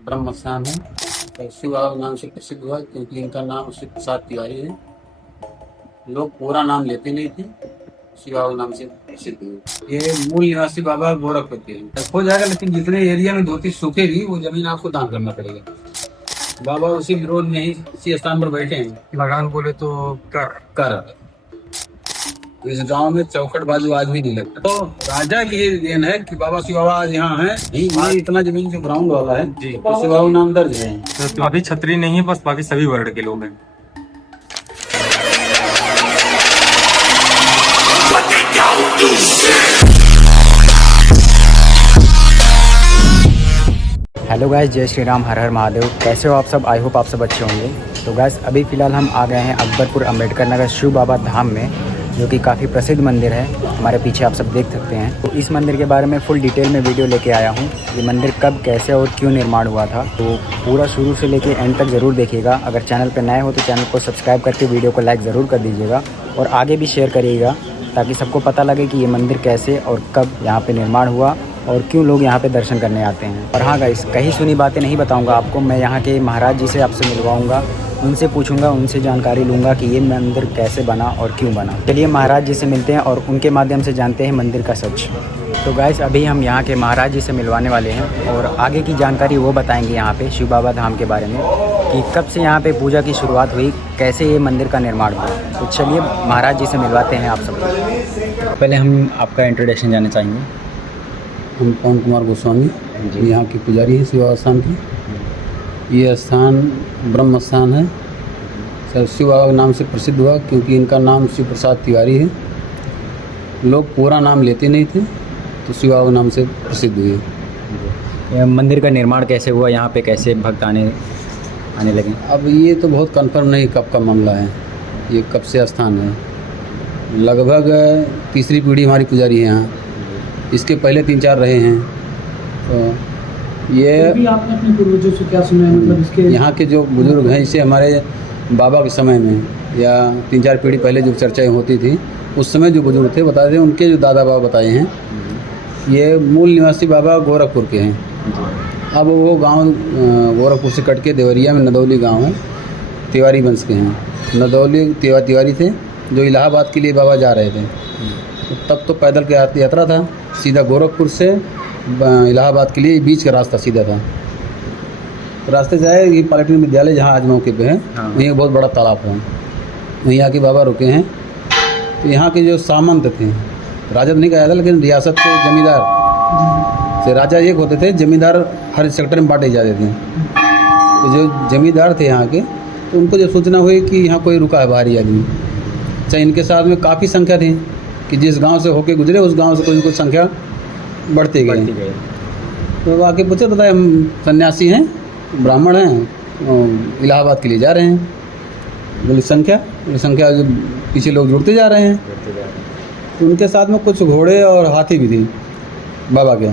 ब्रह्म स्थान है। तो शिव बाबा के नाम से प्रसिद्ध हुआ क्योंकि इनका नाम शिव प्रसाद तिवारी है। लोग पूरा नाम लेते नहीं थे, शिव बाबा के नाम से प्रसिद्ध हुए। ये मूल निवासी बाबा गोरखपुर के हैं। हो जाएगा, लेकिन जितने एरिया में धोती सूखेगी वो जमीन आपको दान करना पड़ेगा। बाबा उसी रोड में ही इसी स्थान पर बैठे हैं। लगान बोले तो कर इस गांव में चौखट बाजू आज भी नहीं लगता। तो राजा की ये देन है कि बाबा शिव बाबा आज यहाँ है। ये इतना जमीन जो ग्राउंड वाला है जी। तो शिव बाबा नाम दर्ज है। तो अभी छतरी नहीं है, बस बाकी सभी वर्ण के लोग हैं। हेलो गाइस, जय श्री राम, हर हर महादेव। कैसे हो आप सब? आई होप आप सब अच्छे होंगे। तो गाइस अभी फ़िलहाल हम आ गए हैं अकबरपुर अम्बेडकर नगर शिव बाबा धाम में, जो कि काफ़ी प्रसिद्ध मंदिर है। हमारे पीछे आप सब देख सकते हैं। तो इस मंदिर के बारे में फुल डिटेल में वीडियो लेके आया हूँ। ये मंदिर कब, कैसे और क्यों निर्माण हुआ था, तो पूरा शुरू से लेके एंड तक ज़रूर देखिएगा। अगर चैनल पर नए हो तो चैनल को सब्सक्राइब करके वीडियो को लाइक ज़रूर कर दीजिएगा और आगे भी शेयर करिएगा, ताकि सबको पता लगे कि ये मंदिर कैसे और कब यहाँ पर निर्माण हुआ और क्यों लोग यहाँ पे दर्शन करने आते हैं। और हाँ गाइस, कहीं सुनी बातें नहीं बताऊंगा आपको। मैं यहाँ के महाराज जी से आपसे मिलवाऊंगा, उनसे पूछूंगा, उनसे जानकारी लूँगा कि ये मंदिर कैसे बना और क्यों बना। चलिए महाराज जी से मिलते हैं और उनके माध्यम से जानते हैं मंदिर का सच। तो गाइस अभी हम यहाँ के महाराज जी से मिलवाने वाले हैं और आगे की जानकारी वो बताएंगे यहाँ पे शिव बाबा धाम के बारे में, कि कब से यहाँ पे पूजा की शुरुआत हुई, कैसे ये मंदिर का निर्माण हुआ। तो चलिए महाराज जी से मिलवाते हैं आप सबको। पहले हम आपका इंट्रोडक्शन जानना चाहेंगे। हम पवन कुमार गोस्वामी जी। यहाँ के पुजारी हैं शिव बाबा स्थान के। ये स्थान ब्रह्म स्थान है। सर शिव बाबा के नाम से प्रसिद्ध हुआ क्योंकि इनका नाम शिव प्रसाद तिवारी है। लोग पूरा नाम लेते नहीं थे तो शिव बाबा के नाम से प्रसिद्ध हुए। मंदिर का निर्माण कैसे हुआ, यहाँ पे कैसे भक्त आने लगे? अब ये तो बहुत कंफर्म नहीं कब का मामला है, ये कब से स्थान है। लगभग तीसरी पीढ़ी हमारी पुजारी है यहाँ। इसके पहले 3-4 रहे हैं। तो ये भी आपने अपने पूर्वजों से क्या सुना है, मतलब इसके यहाँ के जो बुजुर्ग हैं, इसे हमारे बाबा के समय में या 3-4 पीढ़ी पहले जो चर्चाएं होती थी, उस समय जो बुजुर्ग थे बताते थे, उनके जो दादा बाबा बताए हैं, ये मूल निवासी बाबा गोरखपुर के हैं। अब वो गांव गोरखपुर से कट के देवरिया में नदौली गांव है, तिवारी वंश के हैं। नदौली तिवारी थे जो इलाहाबाद के लिए बाबा जा रहे थे। तब तो पैदल के यात्रा था, सीधा गोरखपुर से इलाहाबाद के लिए बीच का रास्ता सीधा था। तो रास्ते से आए, ये पॉलिटेक्निक विद्यालय जहाँ आज मौके पे है, वहीं एक बहुत बड़ा तालाब है, वहीं आके बाबा रुके हैं। तो यहाँ के जो सामंत थे, राजद नहीं कहा जाता लेकिन रियासत के जमींदार से, राजा एक होते थे, जमींदार हर सेक्टर में बांटे जाते थे। तो जो जमींदार थे यहाँ के, तो उनको जब सूचना हुई कि यहाँ कोई रुका है बाहरी आदमी, चाहे इनके साथ में काफ़ी संख्या थी कि जिस गांव से होके गुजरे उस गांव से कोई संख्या बढ़ती गई। तो आके पूछे, बताए हम सन्यासी हैं, ब्राह्मण हैं, इलाहाबाद के लिए जा रहे हैं। बोले संख्या जो पीछे लोग जुड़ते जा रहे हैं। तो उनके साथ में कुछ घोड़े और हाथी भी थी बाबा के।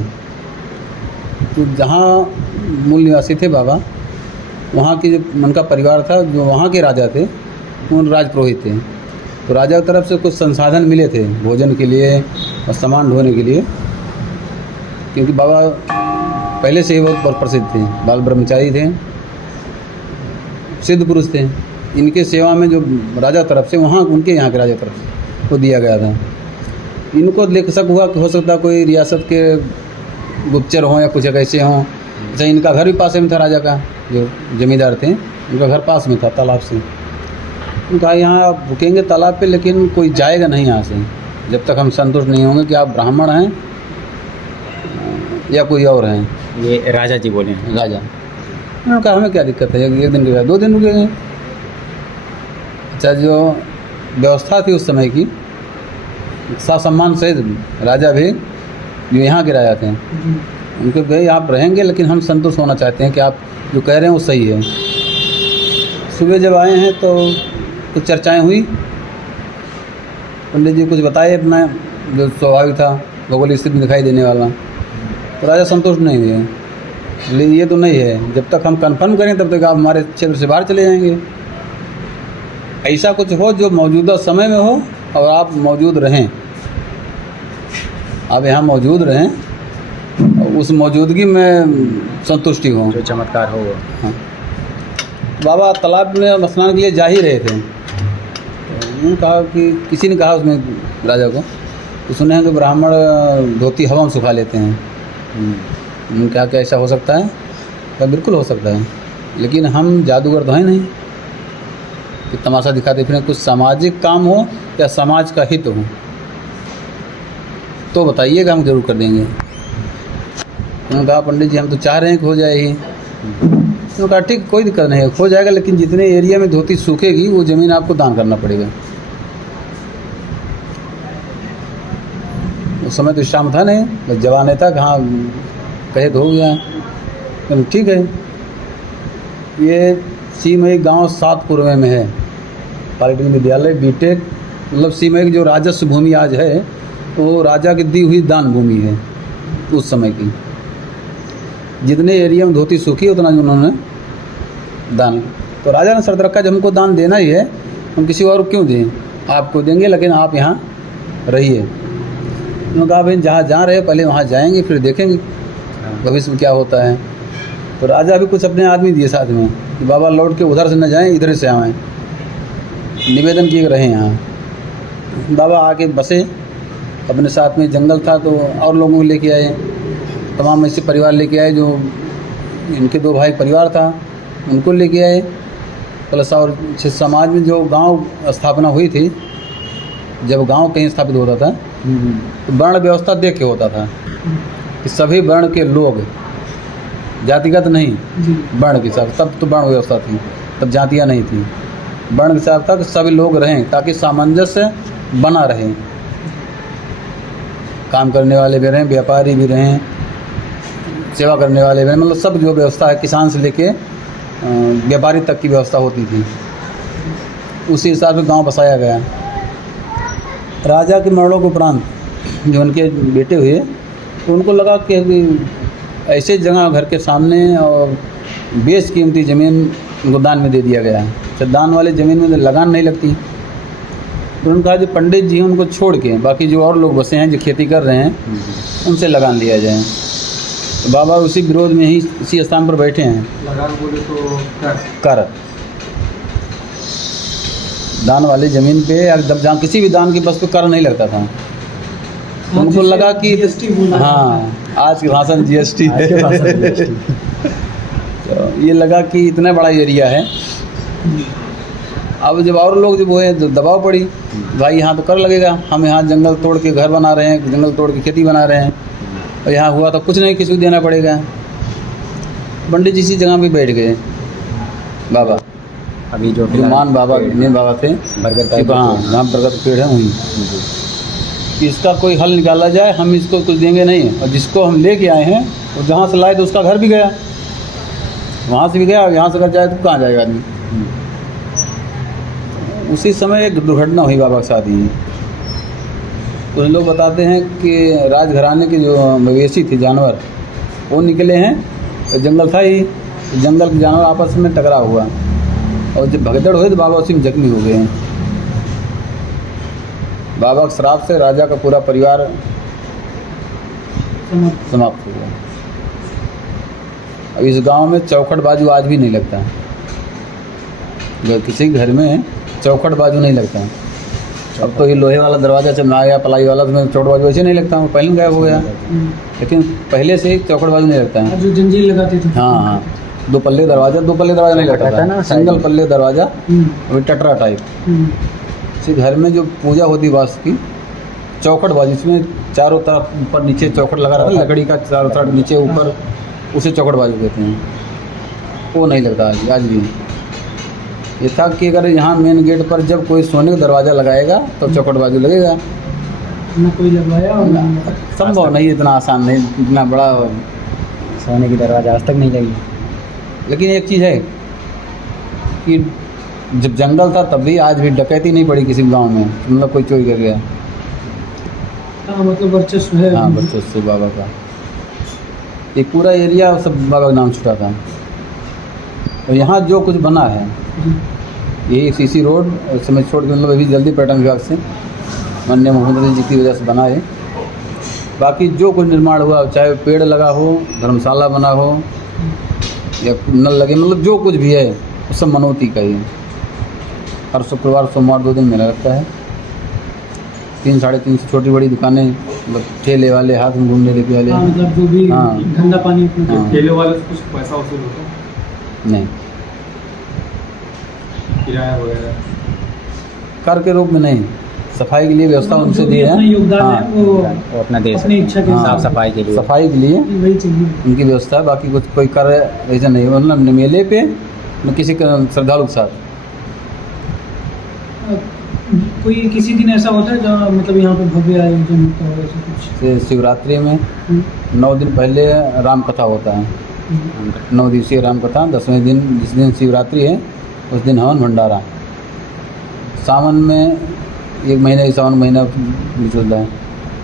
तो जहाँ मूल निवासी थे बाबा, वहाँ की जो उनका परिवार था, जो वहाँ के राजा थे, उन राजपुरोहित थे। तो राजा की तरफ से कुछ संसाधन मिले थे भोजन के लिए और सामान ढोने के लिए, क्योंकि बाबा पहले से ही बहुत प्रसिद्ध थे, बाल ब्रह्मचारी थे, सिद्ध पुरुष थे। इनके सेवा में जो राजा तरफ से, वहाँ उनके यहाँ के राजा तरफ से वो दिया गया था। इनको देख शक हुआ कि हो सकता है कोई रियासत के गुप्तचर हों या कुछ ऐसे हों। अच्छा, इनका घर भी पास में था, राजा का जो जमींदार थे, उनका घर पास में था तालाब से। कहा यहाँ आप रुकेंगे तालाब पे, लेकिन कोई जाएगा नहीं यहाँ से जब तक हम संतुष्ट नहीं होंगे कि आप ब्राह्मण हैं या कोई और हैं। ये राजा जी बोले? राजा। उन्होंने कहा हमें क्या दिक्कत है, एक दिन रुकेगा, 2 दिन रुकेंगे। अच्छा, जो व्यवस्था थी उस समय की, सम्मान सहित राजा भी जो यहाँ के राजा थे, उनको गए आप रहेंगे, लेकिन हम संतुष्ट होना चाहते हैं कि आप जो कह रहे हैं वो सही है। सुबह जब आए हैं तो कुछ चर्चाएं हुई, पंडित जी कुछ बताए अपना जो स्वाभाविक था, भौगोलिक स्थिति दिखाई देने वाला। तो राजा संतुष्ट नहीं हुए, लेकिन ये तो नहीं है, जब तक हम कंफर्म करें तब तक आप हमारे क्षेत्र से बाहर चले जाएंगे। ऐसा कुछ हो जो मौजूदा समय में हो और आप मौजूद रहें, आप यहाँ मौजूद रहें। उस मौजूदगी में संतुष्टि हूँ। जो चमत्कार हो वो। हाँ। बाबा तालाब में स्नान के लिए जा ही रहे थे, तो उन्होंने कहा कि किसी ने कहा उसमें राजा को, तो सुने हैं कि ब्राह्मण धोती हवा में सुखा लेते हैं। उन्होंने कहा कि ऐसा हो सकता है? तो बिल्कुल हो सकता है, लेकिन हम जादूगर तो हैं नहीं कि तमाशा दिखाते फिरें। कुछ सामाजिक काम हो या समाज का हित हो तो बताइएगा, हम जरूर कर देंगे। उन्होंने कहा पंडित जी हम तो चाह रहे हैं कि हो जाए ही। उन्होंने कहा ठीक, कोई दिक्कत नहीं है, हो जाएगा, लेकिन जितने एरिया में धोती सूखेगी वो ज़मीन आपको दान करना पड़ेगा। उस समय तो शाम था नहीं, बस जवान था, कहाँ कहे तो हो गया। तो ठीक है। ये सीमई गांव 7 पूर्व में है, पॉलिटेक्निक विद्यालय बीटेक, मतलब सीमई जो राजस्व भूमि आज है वो राजा की दी हुई दान भूमि है उस समय की। जितने एरिया में धोती सूखी उतना उन्होंने दान, तो राजा ने शर्त रखा जब हमको दान देना ही है हम किसी और को क्यों दें, आपको देंगे, लेकिन आप यहाँ रहिए। उन्होंने कहा भाई जहाँ जा रहे पहले वहाँ जाएंगे फिर देखेंगे भविष्य में क्या होता है। तो राजा भी कुछ अपने आदमी दिए साथ में कि बाबा लौट के उधर से न जाएं, इधर से आएँ, निवेदन किए रहे यहाँ। बाबा आके बसे, अपने साथ में जंगल था तो और लोगों को लेके आए, तमाम ऐसे परिवार लेके आए, जो इनके 2 भाई परिवार था उनको लेके आए, प्लस और समाज में जो गांव स्थापना हुई थी, जब गांव कहीं स्थापित होता था तो वर्ण व्यवस्था देख के होता था कि सभी वर्ण के लोग, जातिगत नहीं, वर्ण के साथ, तब तो वर्ण व्यवस्था थी, तब जातियाँ नहीं थी, वर्ण के साथ था कि सभी लोग रहें ताकि सामंजस्य बना रहे, काम करने वाले भी रहें, व्यापारी भी रहें, सेवा करने वाले भी रहें, मतलब सब जो व्यवस्था है किसान से लेके व्यापारी तक की व्यवस्था होती थी, उसी हिसाब से गांव बसाया गया। राजा के मरणों के उपरांत जो उनके बेटे हुए तो उनको लगा कि ऐसे जगह घर के सामने और बेशकीमती ज़मीन उनको दान में दे दिया गया है, तो दान वाले ज़मीन में लगान नहीं लगती। तो उन्होंने कहा जो पंडित जी हैं उनको छोड़ के बाकी जो और लोग बसे हैं जो खेती कर रहे हैं उनसे लगान लिया जाए। तो बाबा उसी विरोध में ही इसी स्थान पर बैठे हैं। लगान बोले तो कर दान वाली ज़मीन पे या जब जहाँ किसी भी दान की वस्तु कर नहीं लगता था, उनको लगा कि हाँ आज की भाषा में GST है। तो ये लगा कि इतना बड़ा एरिया है, अब जब और लोग जब वो है तो दबाव पड़ी, भाई यहाँ तो कर लगेगा, हम यहाँ जंगल तोड़ के घर बना रहे हैं, जंगल तोड़ के खेती बना रहे हैं, और यहाँ हुआ तो कुछ नहीं, किसी को देना पड़ेगा। पंडित जी इसी जगह पे बैठ गए। बाबा अभी जो मान बाबा मेन बाबा थे बरगद का हाँ जहाँ बरगद का पेड़ है वहीं, इसका कोई हल निकाला जाए, हम इसको कुछ देंगे नहीं। और जिसको हम लेके आए हैं वो जहाँ से लाए तो उसका घर भी गया, वहाँ से भी गया, यहाँ से अगर जाए तो कहाँ जाएगा आदमी। उसी समय एक दुर्घटना हुई बाबा के साथ ही। कुछ लोग बताते हैं कि राजघराने के जो मवेशी थे, जानवर, वो निकले हैं, तो जंगल था ही, तो जंगल के जानवर आपस में टकरा हुआ और जब भगदड़ हुई तो बाबा उसी में जख्मी हो गए हैं। बाबा के श्राप से राजा का पूरा परिवार समाप्त हो गया। अब इस गांव में चौखट बाजू आज भी नहीं लगता, किसी घर में चौखट बाजू नहीं लगता। अब तो ये लोहे वाला दरवाज़ा चल आया, पलाई वाला, तो चौखट बाजू ऐसे नहीं लगता, वो पहले गायब हो गया, लेकिन पहले से ही चौखट बाजू नहीं लगता है। जो जंजीर लगाते थे, हाँ हाँ, 2 पल्ले दरवाज़ा नहीं लगता था, सिंगल पल्ले दरवाज़ा, वही टटरा टाइप। इसी घर में जो पूजा होती वास्तु की, चौखट बाजू, इसमें चारों तरफ ऊपर नीचे चौखट लगा रहता है, लकड़ी का चारों तरफ नीचे ऊपर, उसे चौखट बाजू कहते हैं, वो नहीं लगता आज भी। ये था कि अगर यहाँ मेन गेट पर जब कोई सोने का दरवाज़ा लगाएगा तो चौखट बाजू लगेगा, ना कोई लगवाया और संभव नहीं, इतना आसान नहीं, इतना बड़ा सोने की दरवाजा आज तक नहीं लगी। लेकिन एक चीज़ है कि जब जंगल था तब भी आज भी डकैती नहीं पड़ी किसी गांव में, मतलब कोई चोरी कर गया। हाँ, मतलब वर्चस्व है। हाँ, वर्चस्व बाबा का, ये पूरा एरिया सब बाबा का नाम छुटा था। और यहाँ जो कुछ बना है ये CC रोड उस समय छोड़ के, मतलब अभी जल्दी पर्यटन विभाग से माननीय मुख्यमंत्री जी की वजह से बना है। बाकी जो कुछ निर्माण हुआ, चाहे पेड़ लगा हो, धर्मशाला बना हो या नल लगे, मतलब जो कुछ भी है वो सब मनोती का ही है। हर शुक्रवार सोमवार 2 दिन मेला लगता है। 300-350 छोटी बड़ी दुकानें, मतलब ठेले वाले, हाथ में घूमने लेके वाले। हाँ, मतलब जो भी हाँ। धंधा पानी अपना हाँ। ठेले वाले से कुछ पैसा वसूल होता है, नहीं, किराया वगैरह? कर के रूप में नहीं, सफाई के लिए व्यवस्था उनसे जो दी भी है। अपना योगदान हाँ, है वो वो अपना दे अपनी सकते इच्छा के हैं, हाँ। साफ सफाई के लिए। सफाई के लिए वही चाहिए। उनकी व्यवस्था है, बाकी कुछ कोई कर ऐसा नहीं, मतलब न मेले पे न किसी का श्रद्धालु के साथ। कोई किसी दिन ऐसा होता है जहाँ मतलब यहाँ पे भव्य आयोजन होता है ऐसा कुछ? से शिवरात्रि में हम्म, 9 दिन पहले राम कथा होता है। हम्म। 9 दिवसीय राम कथा। 10वें दिन, जिस दिन शिवरात्रि है उस दिन हवन भंडारा। सावन में 1 महीने की सावन महीना भी चल रहा है।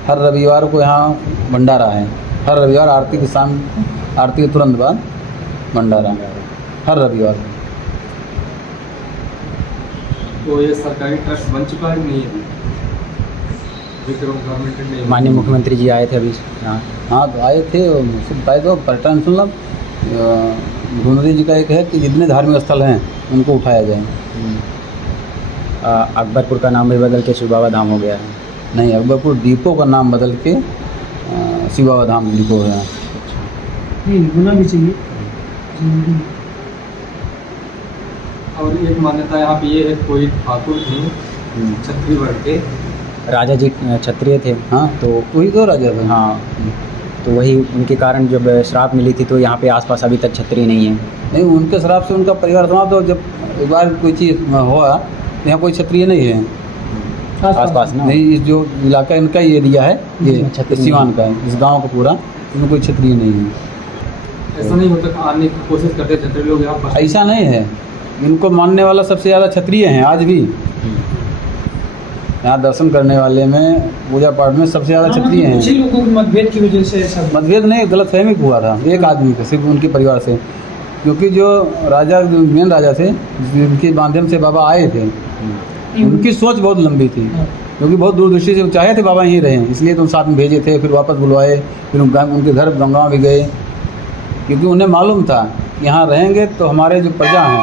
हर रविवार को यहाँ भंडारा है। हर रविवार आरती के शाम, आरती के तुरंत बाद भंडारा, हर रविवार। तो ये सरकारी ट्रस्ट बन चुका है कि नहीं है? अभी तो गवर्नमेंट ने माननीय मुख्यमंत्री जी आए थे अभी यहाँ। हाँ, तो आए थे, बताए तो पर्यटन मतलब मुख्यमंत्री जी का एक है कि जितने धार्मिक स्थल हैं उनको उठाया जाए। अकबरपुर का नाम भी बदल के शिव बाबा धाम हो गया है। नहीं, अकबरपुर डिपो का नाम बदल के शिव बाबा धाम डिपो है। नहीं, होना भी चाहिए। जरूरी है। और एक मान्यता यहाँ पे ये है, कोई ठाकुर थे क्षत्रिय वर्ग के, राजा जी क्षत्रिय थे। हाँ, तो वही तो राजा थे। हाँ, तो वही उनके कारण जब श्राप मिली थी तो यहाँ पे आसपास अभी तक क्षत्रिय नहीं है। नहीं, उनके श्राप से उनका परिवार समाप्त हो। जब एक बार कोई चीज़ हुआ तो यहाँ कोई क्षत्रिय नहीं है। आसपास ना नहीं, इस जो इलाका इनका ये एरिया है, ये क्षत्रिय सीवान का है, इस गांव का पूरा, इसमें कोई क्षत्रिय नहीं है। ऐसा नहीं होता कि आने की कोशिश करते क्षत्रिय लोग यहाँ पर? ऐसा नहीं है, इनको मानने वाला सबसे ज़्यादा क्षत्रिय हैं आज भी। यहाँ दर्शन करने वाले में, पूजा पाठ में सबसे ज़्यादा क्षत्रिय कुछ ही हैं। लोगों के मतभेद की वजह से ऐसा हुआ। मतभेद नहीं, गलतफहमी हुआ था एक आदमी का, सिर्फ उनके परिवार से। क्योंकि जो राजा, मेन राजा थे, जिनके माध्यम से बाबा आए थे, उनकी सोच बहुत लंबी थी। हाँ। क्योंकि बहुत दूरदृष्टि से वो चाहे थे बाबा यहीं रहें, इसलिए तो उन साथ में भेजे थे। फिर वापस बुलवाए, फिर उनके घर गंगाव भी गए, क्योंकि उन्हें मालूम था कि यहाँ रहेंगे तो हमारे जो प्रजा हैं,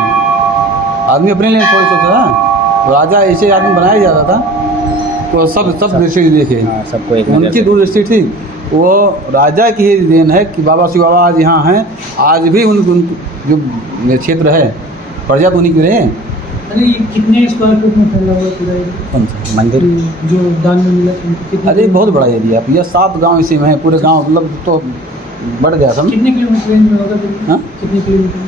आदमी अपने लिए थोड़ी सोचता था, तो राजा ऐसे आदमी बनाया जाता था तो सब दृष्टि से देखे। हाँ, सबको एक नज़र उनकी से। दूरदृष्टि थी, वो राजा की ही देन है कि बाबा शिव बाबा आज यहाँ हैं। आज भी उन जो क्षेत्र है, प्रजा तो उन्हीं की रहे। अरे ये कितने स्क्वायर फुट में फैला हुआ है पूरा एरिया? मंदिर जो दान में मिला उनको कितने? अरे बहुत बड़ा एरिया है, 7 गांव इसी में है। पूरे गांव मतलब तो बढ़ गया सब। कितने किलोमीटर रेंज में होगा फिर? हाँ? कितने किलोमीटर?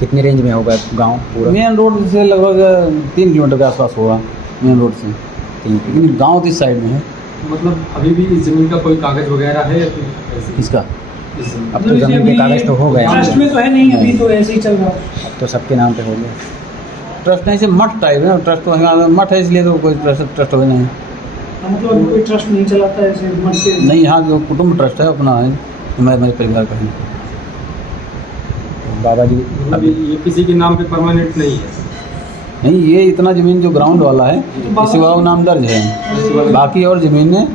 कितनी रेंज में होगा गांव पूरा? मेन रोड से लगभग 3 किलोमीटर के आसपास होगा, मेन रोड से। 3 लेकिन गांव किस साइड में है? मतलब अभी भी इस जमीन का कोई कागज वगैरह है या फिर ऐसे? इसका इस जमीन अब तो जमीन के कागज तो हो गए हैं। ट्रस्ट में तो है नहीं, अभी तो ऐसे ही चल रहा है। अब तो सबके नाम पे हो गया। ट्रस्ट नहीं से मठ टाइप है। ट्रस्ट तो यहाँ मठ है, इसलिए तो कोई ट्रस्ट हो नहीं। मतलब अभी कोई ट्रस्ट नहीं चलाता है ऐसे मठ के? नहीं, यहाँ जो कुटुंब ट्रस्ट है अपना है, मेरे परिवार का है। बाबा जी मतलब ये किसी के नाम पे परमानेंट नहीं है? नहीं, ये इतना ज़मीन जो ग्राउंड वाला है, इसी बाबा का नाम दर्ज है। बाकी और ज़मीनें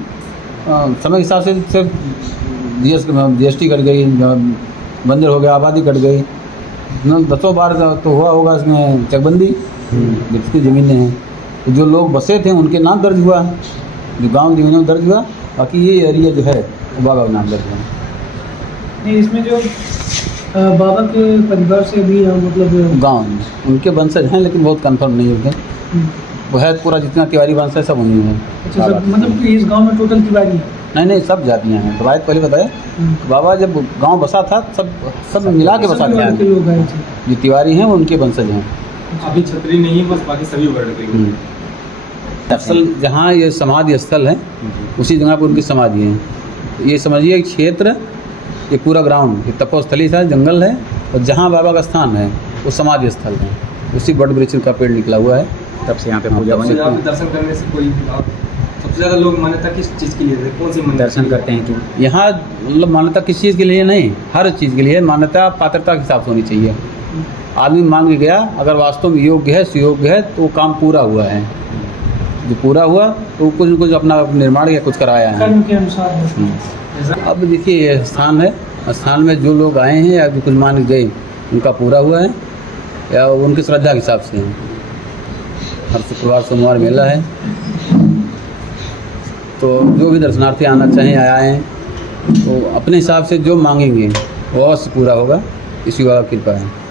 समय के हिसाब से सिर्फ GST कट गई, बंजर हो गया, आबादी कट गई। 10 बार तो हुआ होगा इसमें चकबंदी, जिसकी ज़मीनें हैं। तो जो लोग बसे थे उनके नाम दर्ज हुआ, जो गांव ज़मीनों में दर्ज हुआ। बाकी ये एरिया जो है वो बाबा का नाम दर्ज है। नहीं, इसमें जो बाबा के परिवार से भी मतलब गांव में उनके वंशज हैं, लेकिन बहुत कंफर्म नहीं होते। वो है पूरा जितना तिवारी वंश है सब उन्हीं है। अच्छा, सब मतलब कि इस गांव में टोटल तिवारी है? नहीं, सब जातियाँ हैं। रवायत पहले बताया, बाबा जब गांव बसा था सब मिला के बसा सभी वर्ग के था। लोग आए थे। जो तिवारी हैं वो उनके वंशज हैं। अभी क्षत्रिय नहीं है, बस बाकी सभी वर्ण के लोग। असल जहाँ ये समाधि स्थल है उसी जगह पर उनकी समाधि है। ये समझिए क्षेत्र, ये पूरा ग्राउंड, ये तपोस्थली था, जंगल है, और जहाँ बाबा का स्थान है वो समाधि स्थल है। उसी बड़ वृक्ष का पेड़ निकला हुआ है, तब से यहाँ पे हाँ, पूजा तब बनी। से- यहाँ पे दर्शन करने से कोई सबसे ज़्यादा लोग मान्यता किस चीज़ के लिए देते हैं? कौन सी मंदिर दर्शन के लिए? करते हैं कि यहाँ मतलब मान्यता किस चीज़ के लिए नहीं, हर चीज़ के लिए मान्यता पात्रता के हिसाब से होनी चाहिए। आदमी मांग के गया, अगर वास्तव में योग्य है, सुयोग्य है, तो वो काम पूरा हुआ है। जो पूरा हुआ तो कुछ न कुछ अपना निर्माण या कुछ कराया है। कर्म के अनुसार है। अब देखिए ये स्थान है, स्थान में जो लोग आए हैं या जो कुछ मान गए उनका पूरा हुआ है या उनकी श्रद्धा के हिसाब से है। हर शुक्रवार सोमवार मेला है, तो जो भी दर्शनार्थी आना चाहें आएँ, तो अपने हिसाब से जो मांगेंगे वो अवश्य पूरा होगा। इसी बाबा की कृपा है।